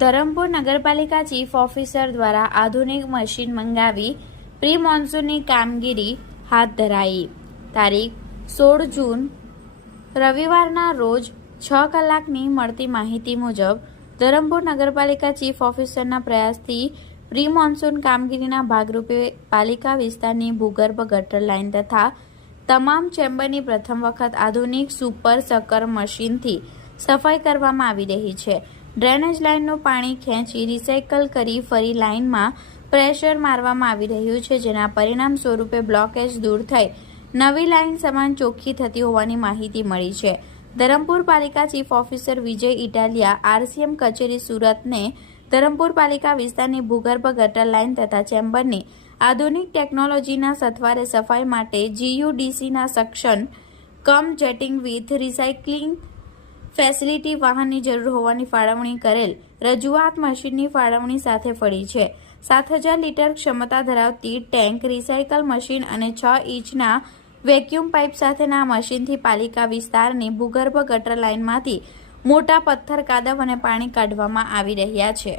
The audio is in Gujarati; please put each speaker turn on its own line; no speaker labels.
ધરમપુર નગરપાલિકા ચીફ ઓફિસર દ્વારા આધુનિક મશીન મંગાવી પ્રી મોન્સૂનની કામગીરી હાથ ધરાઈ. તારીખ સોળ જૂન, રવિવારના રોજ છ કલાકની મળતી માહિતી મુજબ, ધરમપુર નગરપાલિકા ચીફ ઓફિસરના પ્રયાસથી પ્રી મોન્સૂન કામગીરીના ભાગરૂપે પાલિકા વિસ્તારની ભૂગર્ભ ગટર લાઇન તથા તમામ ચેમ્બરની પ્રથમ વખત આધુનિક સુપર સકર મશીનથી સફાઈ કરવામાં આવી રહી છે. ડ્રેનેજ લાઇનનું પાણી ખેંચી રિસાયકલ કરી ફરી લાઇનમાં પ્રેશર મારવામાં આવી રહ્યું છે, જેના પરિણામ સ્વરૂપે બ્લોકેજ દૂર થઈ. નવી લાઇન સમાન ચોખ્ખી થતી હોવાની માહિતી મળી છે. ધરમપુર પાલિકા chief officer Vijay Italiya RCM કચેરી સુરતને ધરમપુર પાલિકા વિસ્તારની ભૂગર્ભ ગટર લાઇન તથા ચેમ્બરની આધુનિક ટેકનોલોજીના સથવારે સફાઈ માટે જીયુડીસીના suction cum jetting with recycling facility વાહનની જરૂર હોવાની ફાળવણી કરેલ રજૂઆત મશીનની ફાળવણી સાથે ફળી છે. સાત હજાર લીટર ક્ષમતા ધરાવતી ટેન્ક, રિસાયકલ મશીન અને છ ઇંચના વેક્યુમ પાઇપ સાથેના મશીનથી પાલિકા વિસ્તારની ભૂગર્ભ ગટર લાઇનમાંથી મોટા પથ્થર, કાદવ અને પાણી કાઢવામાં આવી રહ્યા છે.